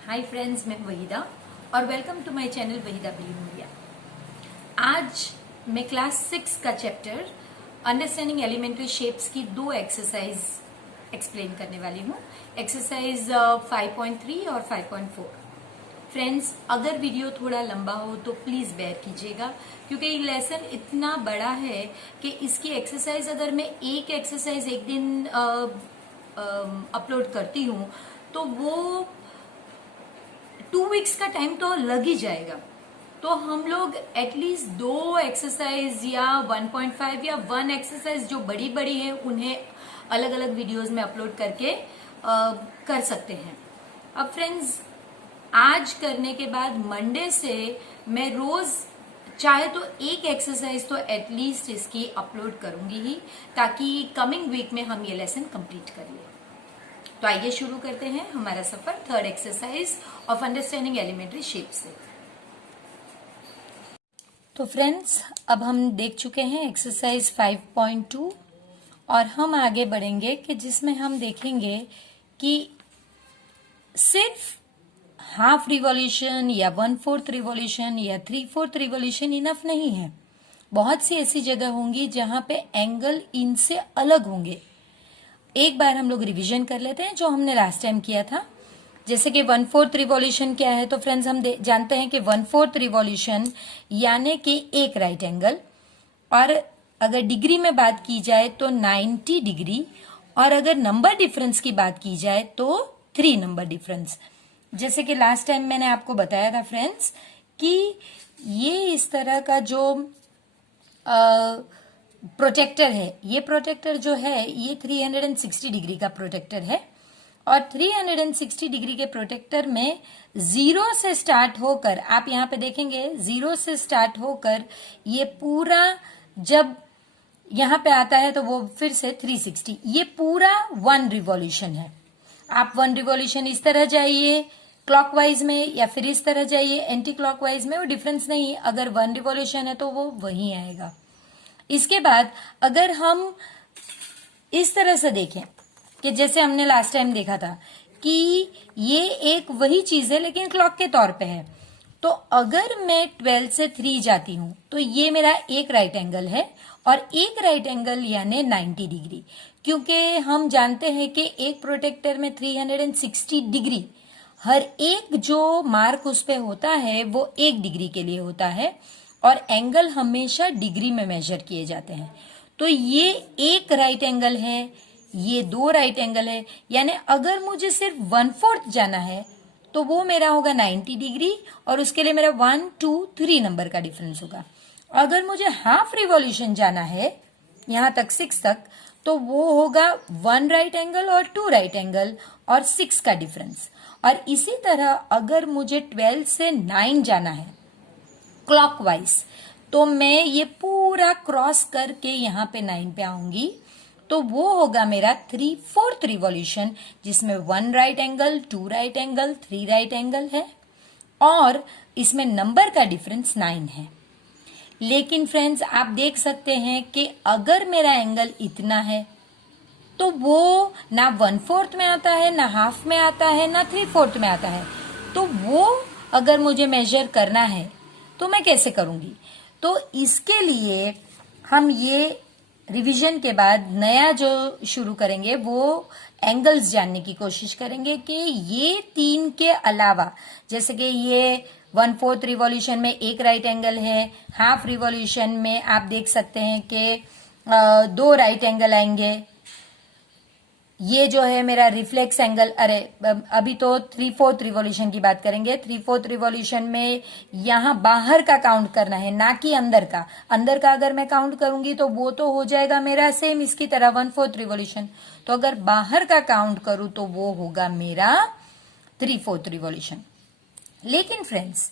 Hi friends, मैं वहीदा और welcome to my channel Waheeda Bilimoria. आज मैं क्लास 6 का चैप्टर अंडरस्टैंडिंग एलिमेंट्री शेप्स की दो एक्सरसाइज एक्सप्लेन करने वाली हूँ। एक्सरसाइज 5.3 और 5.4। फ्रेंड्स, अगर वीडियो थोड़ा लंबा हो तो प्लीज बेयर कीजिएगा, क्योंकि ये लेसन इतना बड़ा है कि इसकी एक्सरसाइज अगर मैं एक एक्सरसाइज एक दिन अपलोड करती हूँ तो वो 2 वीक्स का टाइम तो लग ही जाएगा। तो हम लोग एटलीस्ट 2 एक्सरसाइज या 1.5 या 1 एक्सरसाइज जो बड़ी बड़ी है उन्हें अलग अलग वीडियोस में अपलोड करके कर सकते हैं। अब फ्रेंड्स, आज करने के बाद मंडे से मैं रोज चाहे तो एक एक्सरसाइज तो एटलीस्ट इसकी अपलोड करूंगी ही, ताकि कमिंग वीक में हम ये लेसन कंप्लीट कर लें। तो आइए शुरू करते हैं हमारा सफर third exercise of understanding elementary shape से। तो फ्रेंड्स, अब हम देख चुके हैं एक्सरसाइज 5.2 और हम आगे बढ़ेंगे कि जिसमें हम देखेंगे कि सिर्फ हाफ रिवॉल्यूशन या 1/4 रिवॉल्यूशन या 3/4 रिवॉल्यूशन इनफ नहीं है। बहुत सी ऐसी जगह होंगी जहां पे एंगल इनसे अलग होंगे। एक बार हम लोग रिवीजन कर लेते हैं जो हमने लास्ट टाइम किया था। जैसे कि 1/4 रिवॉल्यूशन क्या है, तो फ्रेंड्स हम जानते हैं कि 1/4 रिवॉल्यूशन यानी कि एक राइट एंगल, और अगर डिग्री में बात की जाए तो 90 डिग्री, और अगर नंबर डिफरेंस की बात की जाए तो 3 नंबर डिफरेंस। जैसे कि लास्ट टाइम मैंने आपको बताया था फ्रेंड्स कि ये इस तरह का जो प्रोटेक्टर है, ये प्रोटेक्टर जो है ये 360 डिग्री का प्रोटेक्टर है, और 360 डिग्री के प्रोटेक्टर में 0 से स्टार्ट होकर, आप यहाँ पे देखेंगे 0 से स्टार्ट होकर ये पूरा जब यहाँ पे आता है तो वो फिर से 360, ये पूरा 1 रिवॉल्यूशन है। आप 1 रिवॉल्यूशन इस तरह जाइए क्लॉकवाइज में या फिर इस तरह जाइए एंटी क्लॉकवाइज में, वो डिफरेंस नहीं। अगर 1 रिवॉल्यूशन है तो वो वहीं आएगा। इसके बाद अगर हम इस तरह से देखें कि जैसे हमने लास्ट टाइम देखा था कि ये एक वही चीज है लेकिन क्लॉक के तौर पे है, तो अगर मैं 12 से 3 जाती हूं तो ये मेरा एक राइट एंगल है, और एक राइट एंगल यानी 90 डिग्री, क्योंकि हम जानते हैं कि एक प्रोटेक्टर में 360 डिग्री, हर एक जो मार्क उस पे होता है वो 1 डिग्री के लिए होता है, और एंगल हमेशा डिग्री में मेजर किए जाते हैं। तो ये एक राइट एंगल है, ये 2 राइट एंगल है, यानी अगर मुझे सिर्फ 1/4 जाना है तो वो मेरा होगा 90 डिग्री, और उसके लिए मेरा 1, 2, 3 नंबर का डिफरेंस होगा। अगर मुझे हाफ रिवॉल्यूशन जाना है यहां तक 6 तक, तो वो होगा 1 राइट एंगल और 2 राइट एंगल और 6 का डिफरेंस। और इसी तरह अगर मुझे 12 से 9 जाना है क्लॉकवाइज, तो मैं ये पूरा क्रॉस करके यहाँ पे 9 पे आऊंगी, तो वो होगा मेरा 3/4 रिवॉल्यूशन, जिसमें 1 right angle, 2 right angle, 3 right angle है, और इसमें नंबर का डिफरेंस 9 है। लेकिन फ्रेंड्स, आप देख सकते हैं कि अगर मेरा एंगल इतना है तो वो ना 1/4 में आता है, ना हाफ में आता है, ना 3/4 में आता है। तो वो अगर मुझे मेजर करना है तो मैं कैसे करूंगी? तो इसके लिए हम ये रिवीजन के बाद नया जो शुरू करेंगे वो एंगल्स जानने की कोशिश करेंगे कि ये 3 के अलावा, जैसे कि ये 1/4 रिवॉल्यूशन में एक राइट एंगल है, हाफ रिवॉल्यूशन में आप देख सकते हैं कि 2 राइट एंगल आएंगे, ये जो है मेरा रिफ्लेक्स एंगल, अभी तो 3/4 रिवॉल्यूशन की बात करेंगे। 3/4 रिवॉल्यूशन में यहां बाहर का काउंट करना है, ना कि अंदर का। अंदर का अगर मैं काउंट करूंगी तो वो तो हो जाएगा मेरा सेम इसकी तरह 1/4 रिवॉल्यूशन। तो अगर बाहर का काउंट करूं तो वो होगा मेरा 3/4 रिवॉल्यूशन। लेकिन फ्रेंड्स,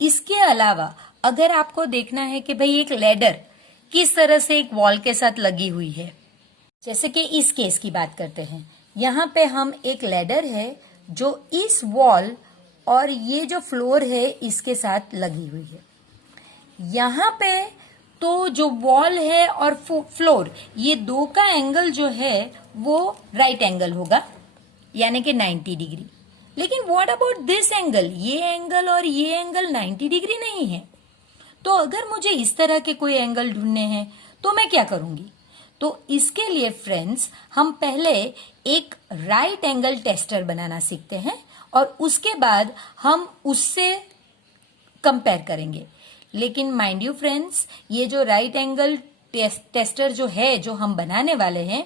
इसके अलावा अगर आपको देखना है कि भाई एक लैडर किस तरह से एक वॉल के साथ लगी हुई है, जैसे कि इस केस की बात करते हैं, यहाँ पे हम एक लैडर है जो इस वॉल और ये जो फ्लोर है इसके साथ लगी हुई है। यहाँ पे तो जो वॉल है और फ्लोर, ये 2 का एंगल जो है वो राइट एंगल होगा, यानी कि 90 डिग्री। लेकिन व्हाट अबाउट दिस एंगल, ये एंगल और ये एंगल 90 डिग्री नहीं है। तो अगर मुझे इस तरह के कोई एंगल ढूंढने हैं तो मैं क्या करूंगी? तो इसके लिए फ्रेंड्स हम पहले एक राइट एंगल टेस्टर बनाना सीखते हैं और उसके बाद हम उससे कंपेयर करेंगे। लेकिन माइंड यू फ्रेंड्स, ये जो राइट एंगल टेस्टर जो है, जो हम बनाने वाले हैं,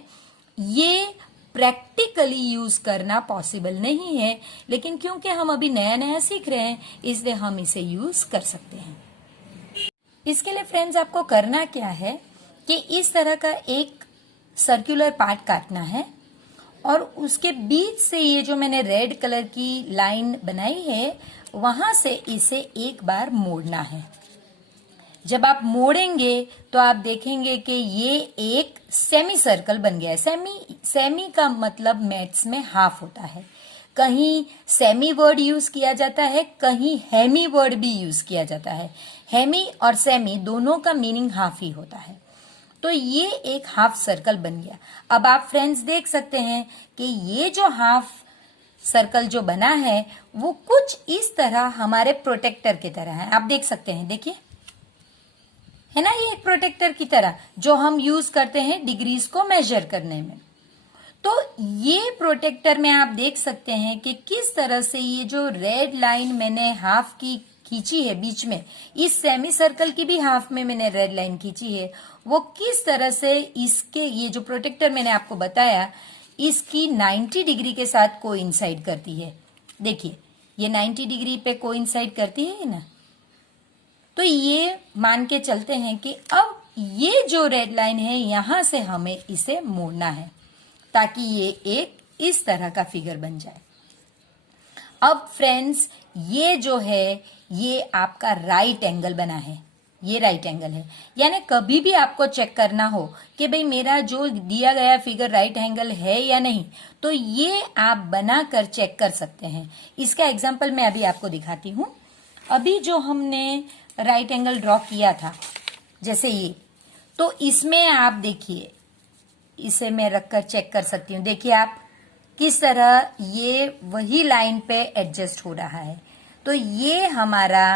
ये प्रैक्टिकली यूज करना पॉसिबल नहीं है, लेकिन क्योंकि हम अभी नया नया सीख रहे हैं इसलिए हम इसे यूज कर सकते हैं। इसके लिए फ्रेंड्स आपको करना क्या है कि इस तरह का एक सर्कुलर पार्ट काटना है और उसके बीच से ये जो मैंने रेड कलर की लाइन बनाई है वहां से इसे एक बार मोड़ना है। जब आप मोड़ेंगे तो आप देखेंगे कि ये एक सेमी सर्कल बन गया है। सेमी का मतलब मैथ्स में हाफ होता है। कहीं सेमी वर्ड यूज किया जाता है, कहीं हेमी वर्ड भी यूज किया जाता है। हेमी और सेमी दोनों का मीनिंग हाफ ही होता है। तो ये एक हाफ सर्कल बन गया। अब आप फ्रेंड्स देख सकते हैं कि ये जो हाफ सर्कल जो बना है वो कुछ इस तरह हमारे प्रोटेक्टर की तरह है। आप देख सकते हैं, देखिए, है ना, ये एक प्रोटेक्टर की तरह जो हम यूज करते हैं डिग्रीज को मेजर करने में। तो ये प्रोटेक्टर में आप देख सकते हैं कि किस तरह से ये जो रेड लाइन मैंने हाफ की खींची है बीच में, इस सेमी सर्कल की भी हाफ में मैंने रेड लाइन खींची है, वो किस तरह से इसके ये जो प्रोटेक्टर मैंने आपको बताया इसकी 90 डिग्री के साथ कोइंसाइड करती है। देखिए, ये 90 डिग्री पे कोइंसाइड करती है ना। तो ये मान के चलते हैं कि अब ये जो रेड लाइन है यहां से हमें इसे मोड़ना है ताकि ये एक इस तरह का फिगर बन जाए। अब फ्रेंड्स, ये जो है ये आपका राइट एंगल बना है, ये राइट एंगल है। यानी कभी भी आपको चेक करना हो कि भाई मेरा जो दिया गया फिगर राइट एंगल है या नहीं, तो ये आप बनाकर चेक कर सकते हैं। इसका एग्जांपल मैं अभी आपको दिखाती हूं। अभी जो हमने राइट एंगल ड्रॉ किया था, जैसे ये, तो इसमें आप देखिए, इसे मैं रखकर चेक कर सकती हूँ। देखिए आप किस तरह ये वही लाइन पे एडजस्ट हो रहा है। तो ये हमारा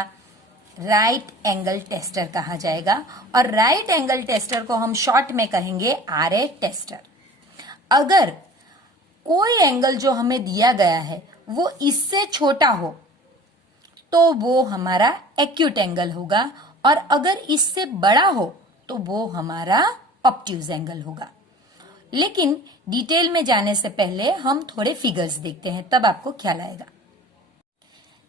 राइट एंगल टेस्टर कहा जाएगा और राइट एंगल टेस्टर को हम शॉर्ट में कहेंगे RA टेस्टर। अगर कोई एंगल जो हमें दिया गया है वो इससे छोटा हो तो वो हमारा एक्यूट एंगल होगा और अगर इससे बड़ा हो तो वो हमारा ऑब्ट्यूज एंगल होगा। लेकिन डिटेल में जाने से पहले हम थोड़े फिगर्स देखते हैं, तब आपको ख्याल आएगा।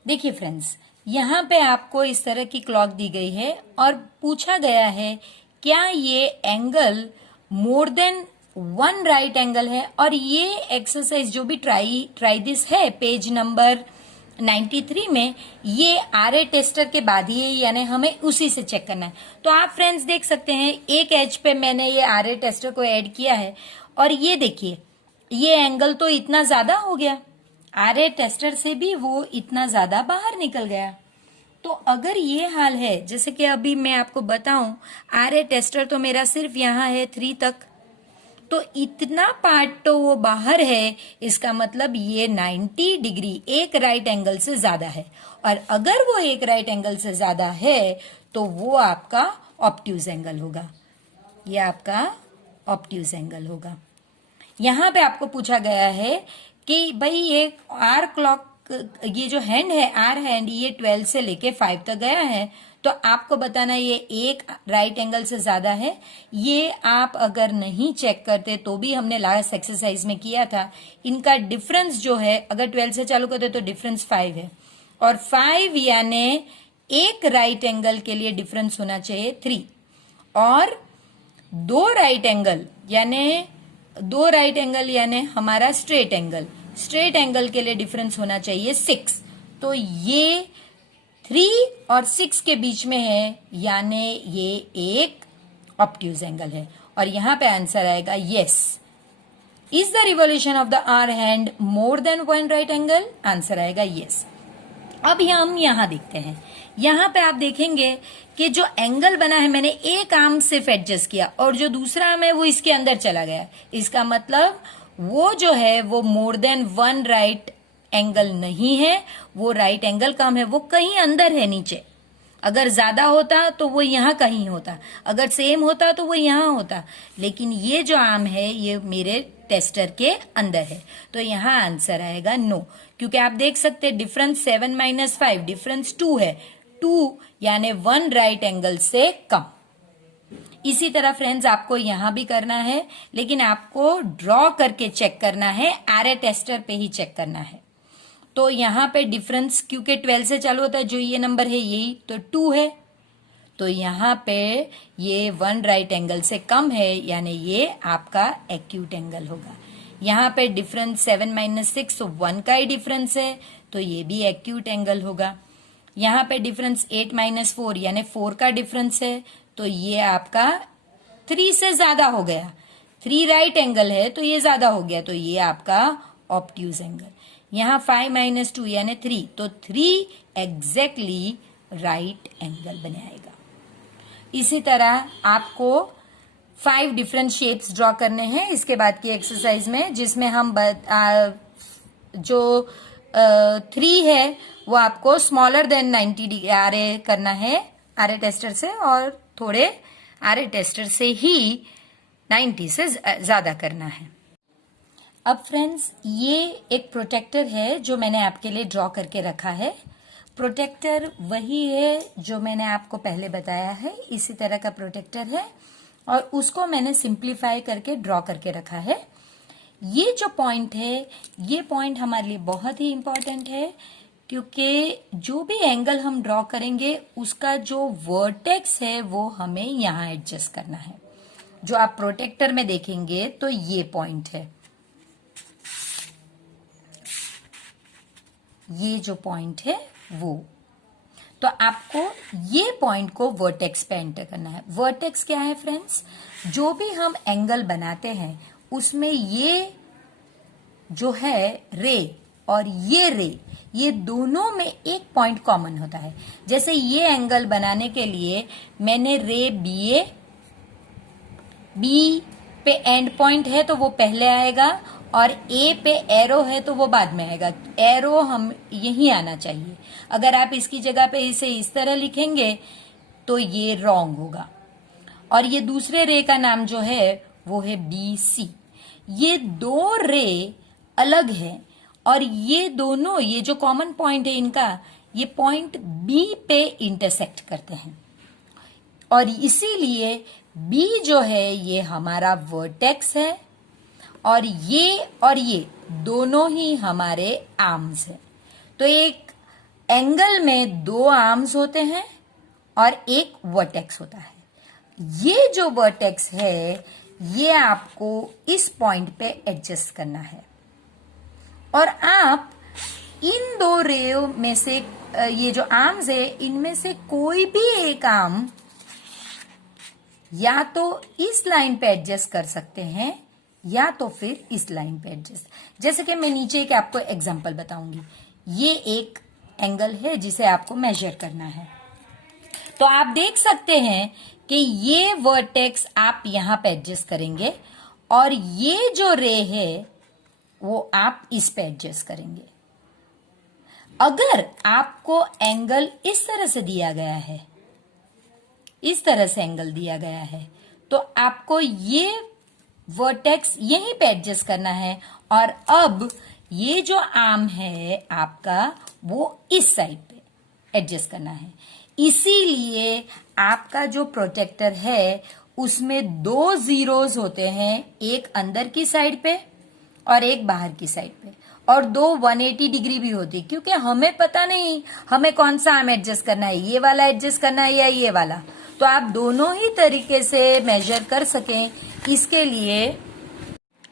देखिए फ्रेंड्स, यहाँ पे आपको इस तरह की क्लॉक दी गई है और पूछा गया है क्या ये एंगल मोर देन 1 राइट एंगल है। और ये एक्सरसाइज जो भी ट्राई दिस है पेज नंबर 93 में, ये RA टेस्टर के बाद ही है, यानी हमें उसी से चेक करना है। तो आप फ्रेंड्स देख सकते हैं एक एज पे मैंने ये RA टेस्टर को ऐड किया है और ये देखिए ये एंगल तो इतना ज्यादा हो गया, RA टेस्टर से भी वो इतना ज्यादा बाहर निकल गया। तो अगर ये हाल है, जैसे कि अभी मैं आपको बताऊं, RA टेस्टर तो मेरा सिर्फ यहाँ है 3 तक, तो इतना पार्ट तो वो बाहर है, इसका मतलब ये 90 डिग्री एक राइट एंगल से ज्यादा है। और अगर वो एक राइट एंगल से ज्यादा है तो वो आपका ऑब्ट्यूज एंगल होगा, ये आपका ऑब्ट्यूज एंगल होगा। यहाँ पे आपको पूछा गया है कि भाई ये आर क्लॉक, ये जो हैंड है आर हैंड, ये 12 से लेके 5 तक गया है, तो आपको बताना ये एक राइट एंगल से ज्यादा है। ये आप अगर नहीं चेक करते तो भी हमने लास्ट एक्सरसाइज में किया था, इनका डिफरेंस जो है अगर 12 से चालू करते तो डिफरेंस 5 है और 5 यानी एक राइट एंगल के लिए डिफरेंस होना चाहिए 3 और 2 राइट एंगल यानी हमारा स्ट्रेट एंगल के लिए डिफरेंस होना चाहिए 6। तो ये 3 और 6 के बीच में है, यानी ये एक ऑब्ट्यूज एंगल है। और यहां पे आंसर आएगा yes. Is the revolution of the hour hand more than 1 right angle? Answer आएगा यस। अब हम यहां देखते हैं, यहां पे आप देखेंगे कि जो एंगल बना है मैंने एक आर्म सिर्फ एडजस्ट किया और जो दूसरा आर्म है वो इसके अंदर चला गया। इसका मतलब वो जो है वो मोर देन 1 राइट एंगल नहीं है, वो राइट एंगल कम है, वो कहीं अंदर है नीचे। अगर ज्यादा होता तो वो यहाँ कहीं होता, अगर सेम होता तो वो यहाँ होता, लेकिन ये जो आर्म है ये मेरे टेस्टर के अंदर है, तो यहाँ आंसर आएगा नो। क्योंकि आप देख सकते हैं डिफरेंस 7 - 5, डिफरेंस 2 है, 2 यानी 1 राइट एंगल से कम। इसी तरह फ्रेंड्स आपको यहां भी करना है, लेकिन आपको ड्रॉ करके चेक करना है, एरे टेस्टर पे ही चेक करना है। तो यहाँ पे डिफरेंस क्योंकि 12 से चालू होता है, जो ये नंबर है यही तो 2 है, तो यहाँ पे ये 1 राइट एंगल से कम है, यानी ये आपका एक्यूट एंगल होगा। यहाँ पे डिफरेंस 7 - 6 तो 1 का ही डिफरेंस है, तो ये भी एक्यूट एंगल होगा। यहाँ पे डिफरेंस 8 - 4 यानी 4 का डिफरेंस है, तो ये आपका 3 से ज्यादा हो गया, 3 राइट एंगल है तो ये ज्यादा हो गया, तो ये आपका ऑब्ट्यूज एंगल। यहाँ 5 - 2 यानी 3, तो 3 एग्जैक्टली राइट एंगल बनाएगा। इसी तरह आपको 5 डिफरेंट शेप्स ड्रॉ करने हैं इसके बाद की एक्सरसाइज में, जिसमें हम जो 3 है वो आपको स्मॉलर देन 90 डिग्री आरे करना है आरे टेस्टर से, और थोड़े आरे टेस्टर से ही 90 से ज्यादा करना है। अब फ्रेंड्स ये एक प्रोटेक्टर है जो मैंने आपके लिए ड्रॉ करके रखा है। प्रोटेक्टर वही है जो मैंने आपको पहले बताया है, इसी तरह का प्रोटेक्टर है, और उसको मैंने सिंप्लीफाई करके ड्रॉ करके रखा है। ये जो पॉइंट है, ये पॉइंट हमारे लिए बहुत ही इंपॉर्टेंट है, क्योंकि जो भी एंगल हम ड्रॉ करेंगे उसका जो वर्टेक्स है वो हमें यहाँ एडजस्ट करना है। जो आप प्रोटेक्टर में देखेंगे तो ये पॉइंट है, ये जो पॉइंट है वो, तो आपको ये पॉइंट को वर्टेक्स पे एंटर करना है। वर्टेक्स क्या है फ्रेंड्स? जो भी हम एंगल बनाते हैं उसमें ये जो है रे और ये रे, ये दोनों में एक पॉइंट कॉमन होता है। जैसे ये एंगल बनाने के लिए मैंने रे बी पे एंड पॉइंट है तो वो पहले आएगा, और ए पे एरो है तो वो बाद में आएगा। एरो हम यहीं आना चाहिए। अगर आप इसकी जगह पे इसे इस तरह लिखेंगे तो ये रॉन्ग होगा। और ये दूसरे रे का नाम जो है वो है BC। ये दो रे अलग है, और ये दोनों, ये जो कॉमन पॉइंट है इनका, ये पॉइंट B पे इंटरसेक्ट करते हैं, और इसीलिए B जो है ये हमारा वर्टेक्स है, और ये दोनों ही हमारे आर्म्स हैं। तो एक एंगल में 2 आर्म्स होते हैं और एक वर्टेक्स होता है। ये जो वर्टेक्स है ये आपको इस पॉइंट पे एडजस्ट करना है, और आप इन 2 रे में से ये जो आर्म्स है इनमें से कोई भी एक आर्म या तो इस लाइन पे एडजस्ट कर सकते हैं या तो फिर इस लाइन पे एडजस्ट। जैसे कि मैं नीचे एक आपको एग्जांपल बताऊंगी। ये एक एंगल है जिसे आपको मेजर करना है, तो आप देख सकते हैं कि ये वर्टेक्स आप यहां पे एडजस्ट करेंगे, और ये जो रे है वो आप इस पे एडजस्ट करेंगे। अगर आपको एंगल इस तरह से दिया गया है, इस तरह से एंगल दिया गया है, तो आपको ये वर्टेक्स यहीं पे एडजस्ट करना है, और अब ये जो आर्म है आपका वो इस साइड पे एडजस्ट करना है। इसीलिए आपका जो प्रोटेक्टर है उसमें 2 जीरोस होते हैं, एक अंदर की साइड पे और एक बाहर की साइड पे, और 2 180 डिग्री भी होती, क्योंकि हमें पता नहीं हमें कौन सा आर्म एडजस्ट करना है, ये वाला एडजस्ट करना है या ये वाला। तो आप दोनों ही तरीके से मेजर कर सकें, इसके लिए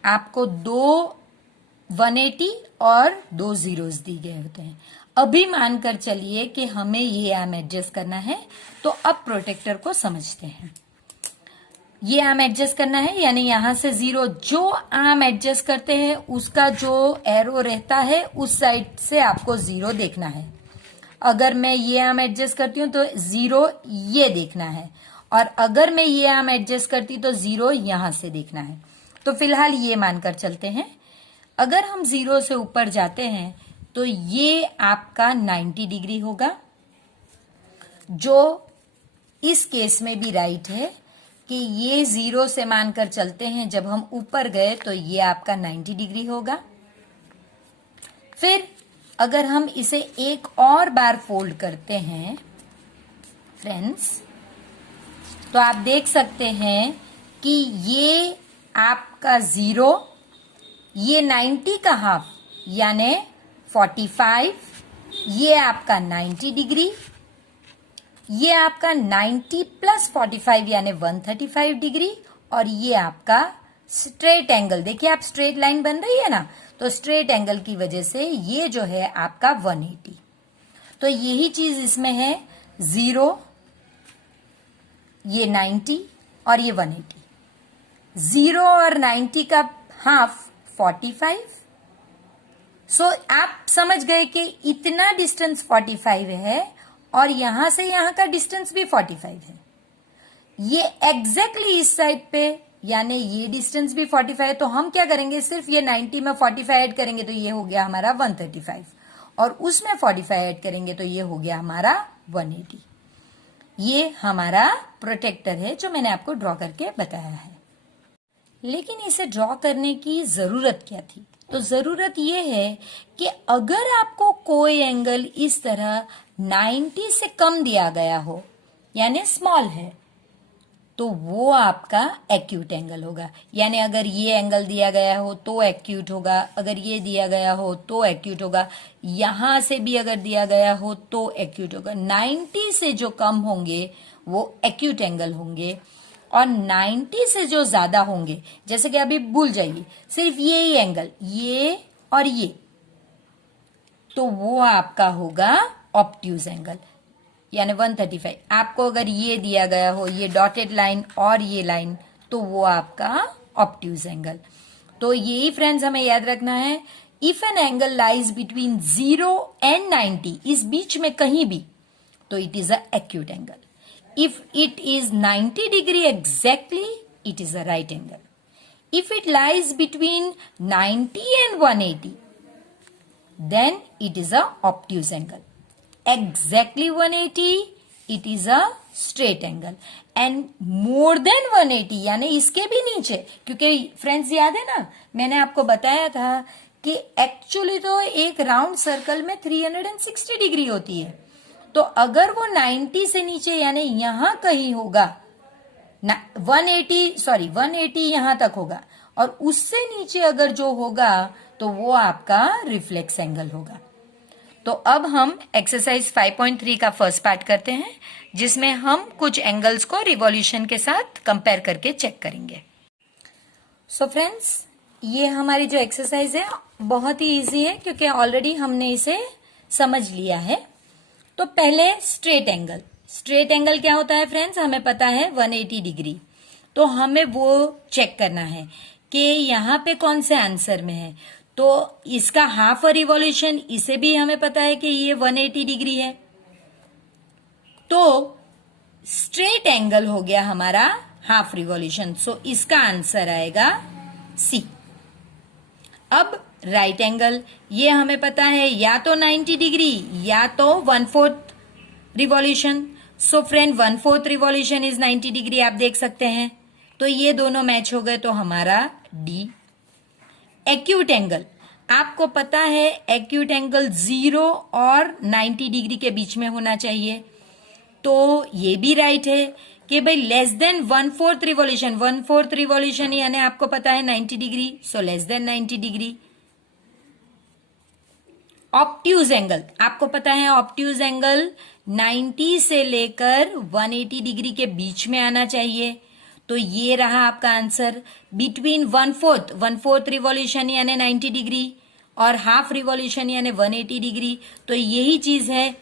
आपको 2 180 और 2 जीरोस दी गए होते हैं। अभी मानकर चलिए कि हमें ये आर्म एडजस्ट करना है, तो अब प्रोटेक्टर को समझते हैं। ये आर्म एडजस्ट करना है, यानी यहां से 0, जो आर्म एडजस्ट करते हैं उसका जो एरो रहता है उस साइड से आपको 0 देखना है। अगर मैं ये आर्म एडजस्ट करती हूं तो 0 ये देखना है, और अगर मैं ये आर्म एडजस्ट करती तो 0 यहां से देखना है। तो फिलहाल ये मानकर चलते हैं, अगर हम 0 से ऊपर जाते हैं तो ये आपका 90 डिग्री होगा, जो इस केस में भी राइट है कि ये 0 से मानकर चलते हैं, जब हम ऊपर गए तो ये आपका 90 डिग्री होगा। फिर अगर हम इसे एक और बार फोल्ड करते हैं फ्रेंड्स, तो आप देख सकते हैं कि ये आपका 0, ये 90 का हाफ यानी 45, ये आपका 90 डिग्री, ये आपका 90 प्लस 45 यानी 135 डिग्री, और ये आपका स्ट्रेट एंगल। देखिए आप, स्ट्रेट लाइन बन रही है ना, तो स्ट्रेट एंगल की वजह से ये जो है आपका 180। तो यही चीज इसमें है, 0, ये 90 और ये 180। 0 और 90 का हाफ 45। सो आप समझ गए कि इतना डिस्टेंस 45 है और यहां से यहां का डिस्टेंस भी 45 है। ये एग्जैक्टली इस साइड पे यानी ये डिस्टेंस भी 45 है, तो हम क्या करेंगे, सिर्फ ये 90 में 45 ऐड करेंगे तो ये हो गया हमारा 135, और उसमें 45 ऐड करेंगे तो ये हो गया हमारा 180। ये हमारा प्रोटेक्टर है जो मैंने आपको ड्रॉ करके बताया है। लेकिन इसे ड्रॉ करने की जरूरत क्या थी? तो जरूरत यह है कि अगर आपको कोई एंगल इस तरह 90 से कम दिया गया हो यानी स्मॉल है, तो वो आपका एक्यूट एंगल होगा। यानी अगर ये एंगल दिया गया हो तो एक्यूट होगा, अगर ये दिया गया हो तो एक्यूट होगा, यहां से भी अगर दिया गया हो तो एक्यूट होगा। 90 से जो कम होंगे वो एक्यूट एंगल होंगे, और 90 से जो ज्यादा होंगे, जैसे कि अभी भूल जाइए, सिर्फ ये ही एंगल, ये और ये, तो वो आपका होगा ऑब्ट्यूज एंगल यानी 135। आपको अगर ये दिया गया हो, ये डॉटेड लाइन और ये लाइन, तो वो आपका ऑब्ट्यूज एंगल। तो यही फ्रेंड्स हमें याद रखना है, if an angle lies between 0 and 90, इस बीच में कहीं भी, तो it is a acute angle. If it is 90 degree exactly, it is a right angle. If it lies between 90 and 180, then it is a obtuse angle. Exactly 180, it is a straight angle. And more than 180, यानी इसके भी नीचे, क्योंकि friends याद है ना, मैंने आपको बताया था कि एक्चुअली तो एक राउंड सर्कल में 360 डिग्री होती है। तो अगर वो 90 से नीचे यानी यहां कहीं होगा, 180 यहां तक होगा, और उससे नीचे अगर जो होगा तो वो आपका रिफ्लेक्स एंगल होगा। तो अब हम एक्सरसाइज 5.3 का फर्स्ट पार्ट करते हैं, जिसमें हम कुछ एंगल्स को रिवॉल्यूशन के साथ कंपेयर करके चेक करेंगे। सो फ्रेंड्स, ये हमारी जो एक्सरसाइज है बहुत ही इजी है, क्योंकि ऑलरेडी हमने इसे समझ लिया है। तो पहले स्ट्रेट एंगल। स्ट्रेट एंगल क्या होता है फ्रेंड्स, हमें पता है 180 डिग्री। तो हमें वो चेक करना है कि यहाँ पे कौन से आंसर में है। तो इसका हाफ रिवॉल्यूशन, इसे भी हमें पता है कि ये 180 डिग्री है। तो स्ट्रेट एंगल हो गया हमारा हाफ रिवॉल्यूशन, सो इसका आंसर आएगा सी। अब राइट एंगल, ये हमें पता है या तो 90 डिग्री या तो 1/4 revolution. So friend 1/4 revolution is 90 degree, आप देख सकते हैं। तो ये दोनों मैच हो गए, तो हमारा डी। एक्यूट एंगल, आपको पता है एक्यूट एंगल 0 और 90 डिग्री के बीच में होना चाहिए। तो ये भी राइट है कि भाई लेस देन 1/4 रिवॉल्यूशन, 1/4 रिवॉल्यूशन यानी आपको पता है 90 degree, so less than 90 degree. Obtuse angle, आपको पता है ऑब्ट्यूज एंगल 90 से लेकर 180 डिग्री के बीच में आना चाहिए। तो ये रहा आपका आंसर, बिटवीन 1/4 रिवॉल्यूशन यानी 90 डिग्री और हाफ रिवॉल्यूशन यानी 180 डिग्री। तो यही चीज है,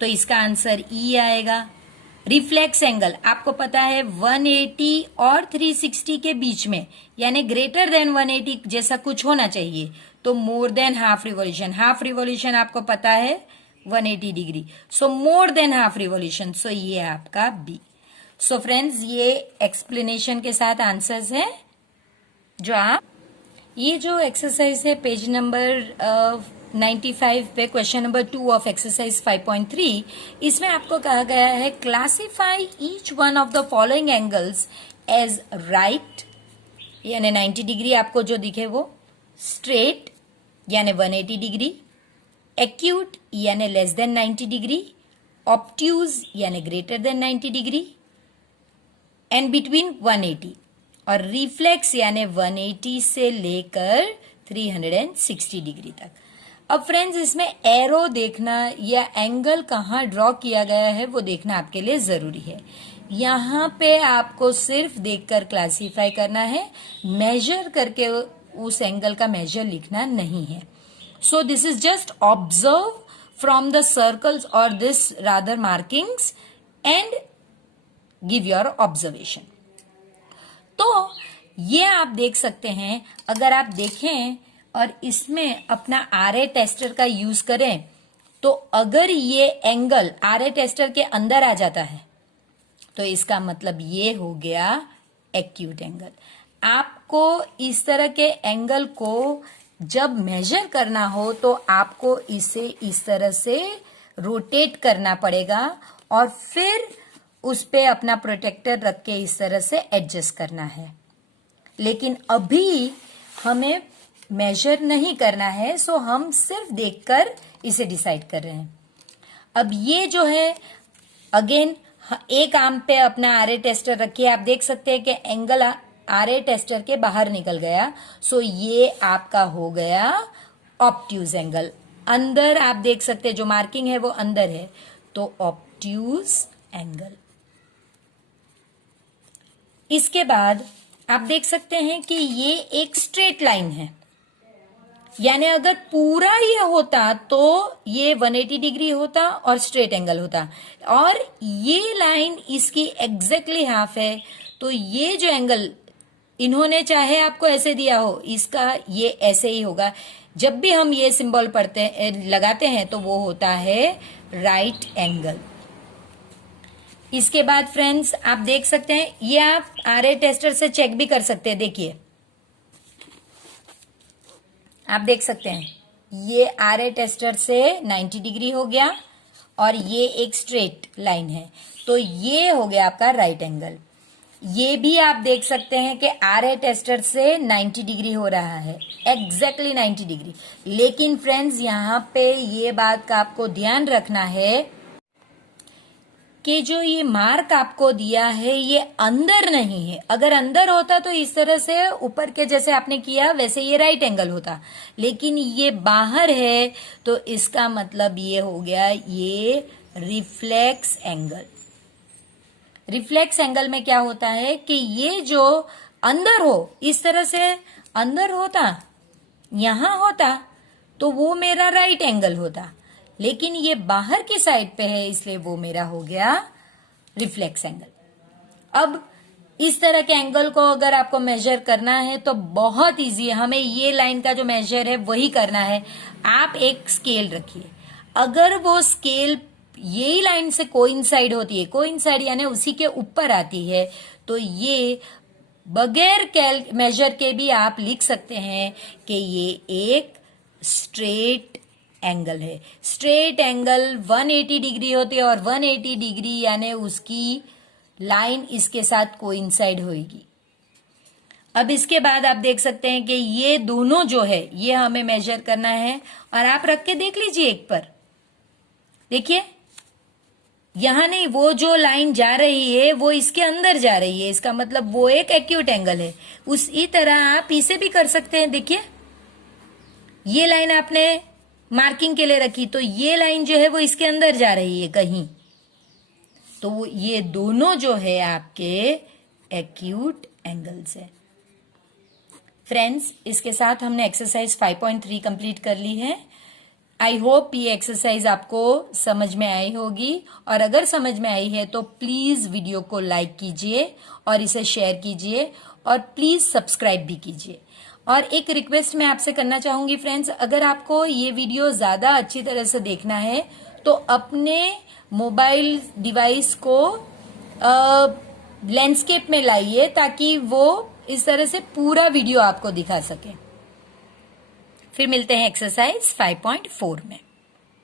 तो इसका आंसर ई आएगा। रिफ्लेक्स एंगल, आपको पता है 180 और 360 के बीच में यानी ग्रेटर देन 180 जैसा कुछ होना चाहिए। तो more than half revolution, half revolution आपको पता है 180 डिग्री, सो मोर देन हाफ रिवॉल्यूशन, सो ये आपका बी। सो फ्रेंड्स, ये एक्सप्लेनेशन के साथ आंसर्स हैं जो आप, ये जो एक्सरसाइज है पेज नंबर 95 पे क्वेश्चन नंबर 2 ऑफ एक्सरसाइज 5.3, इसमें आपको कहा गया है classify each one of the following angles as right यानी 90 डिग्री आपको जो दिखे वो, स्ट्रेट यानी 180 डिग्री, एक्यूट यानी लेस देन 90 डिग्री, ऑब्ट्यूज यानी greater than 90 degree and between 180, और रिफ्लेक्स यानी 180 से लेकर 360 डिग्री तक। अब फ्रेंड्स इसमें एरो देखना या एंगल कहाँ ड्रॉ किया गया है वो देखना आपके लिए जरूरी है। यहाँ पे आपको सिर्फ देखकर क्लासिफाई करना है, मेजर करके उस एंगल का मेजर लिखना नहीं है। So this is just observe from the circles और this rather markings and give your observation. तो ये आप देख सकते हैं, अगर आप देखें और इसमें अपना आरए टेस्टर का यूज करें तो अगर ये एंगल आरए टेस्टर के अंदर आ जाता है तो इसका मतलब ये हो गया एक्यूट एंगल। आपको इस तरह के एंगल को जब मेजर करना हो तो आपको इसे इस तरह से रोटेट करना पड़ेगा और फिर उस पे अपना प्रोटेक्टर रख के इस तरह से एडजस्ट करना है। लेकिन अभी हमें मेजर नहीं करना है, सो हम सिर्फ देखकर इसे डिसाइड कर रहे हैं। अब ये जो है अगेन एक आर्म पे अपना आरए टेस्टर रखिए, आप देख सकते हैं कि एंगल आरए टेस्टर के बाहर निकल गया, सो ये आपका हो गया ऑब्ट्यूज एंगल। अंदर आप देख सकते हैं जो मार्किंग है वो अंदर है, तो ऑब्ट्यूज एंगल। इसके बाद आप देख सकते हैं कि ये एक स्ट्रेट लाइन है, यानी अगर पूरा ये होता तो ये 180 डिग्री होता और स्ट्रेट एंगल होता, और ये लाइन इसकी एग्जैक्टली हाफ है, तो ये जो एंगल इन्होंने चाहे आपको ऐसे दिया हो, इसका ये ऐसे ही होगा। जब भी हम ये सिंबल पढ़ते लगाते हैं तो वो होता है राइट एंगल। इसके बाद फ्रेंड्स आप देख सकते हैं, ये आप आरए टेस्टर से चेक भी कर सकते हैं। देखिए आप देख सकते हैं ये आरए टेस्टर से 90 डिग्री हो गया और ये एक स्ट्रेट लाइन है, तो ये हो गया आपका राइट एंगल। ये भी आप देख सकते हैं कि आरए टेस्टर से 90 डिग्री हो रहा है, एग्जैक्टली 90 डिग्री। लेकिन फ्रेंड्स यहाँ पे ये बात का आपको ध्यान रखना है कि जो ये मार्क आपको दिया है ये अंदर नहीं है। अगर अंदर होता तो इस तरह से ऊपर के जैसे आपने किया वैसे ये राइट एंगल होता, लेकिन ये बाहर है तो इसका मतलब ये हो गया ये रिफ्लेक्स एंगल। रिफ्लेक्स एंगल में क्या होता है कि ये जो अंदर हो, इस तरह से अंदर होता, यहां होता तो वो मेरा राइट एंगल होता, लेकिन ये बाहर की साइड पे है इसलिए वो मेरा हो गया रिफ्लेक्स एंगल। अब इस तरह के एंगल को अगर आपको मेजर करना है तो बहुत इजी है, हमें ये लाइन का जो मेजर है वही करना है। आप एक स्केल रखिए, अगर वो स्केल यही लाइन से कोइंसाइड होती है, कोइंसाइड यानी उसी के ऊपर आती है, तो ये बगैर मेजर के भी आप लिख सकते हैं कि ये एक स्ट्रेट एंगल है। स्ट्रेट एंगल 180 डिग्री होती है और 180 डिग्री यानी उसकी लाइन इसके साथ कोइंसाइड होगी। अब इसके बाद आप देख सकते हैं कि ये दोनों जो है ये हमें मेजर करना है, और आप रख के देख लीजिए एक पर, देखिए यहां नहीं, वो जो लाइन जा रही है वो इसके अंदर जा रही है, इसका मतलब वो एक एक्यूट एंगल है। उसी तरह आप इसे भी कर सकते हैं। देखिए ये लाइन आपने मार्किंग के लिए रखी तो ये लाइन जो है वो इसके अंदर जा रही है कहीं, तो ये दोनों जो है आपके एक्यूट एंगल्स है। फ्रेंड्स इसके साथ हमने एक्सरसाइज 5.3 कंप्लीट कर ली है। आई होप ये एक्सरसाइज आपको समझ में आई होगी, और अगर समझ में आई है तो प्लीज वीडियो को लाइक कीजिए और इसे शेयर कीजिए और प्लीज सब्सक्राइब भी कीजिए। और एक रिक्वेस्ट मैं आपसे करना चाहूंगी फ्रेंड्स, अगर आपको ये वीडियो ज्यादा अच्छी तरह से देखना है तो अपने मोबाइल डिवाइस को लैंडस्केप में लाइए ताकि वो इस तरह से पूरा वीडियो आपको दिखा सके। फिर मिलते हैं एक्सरसाइज 5.4 में।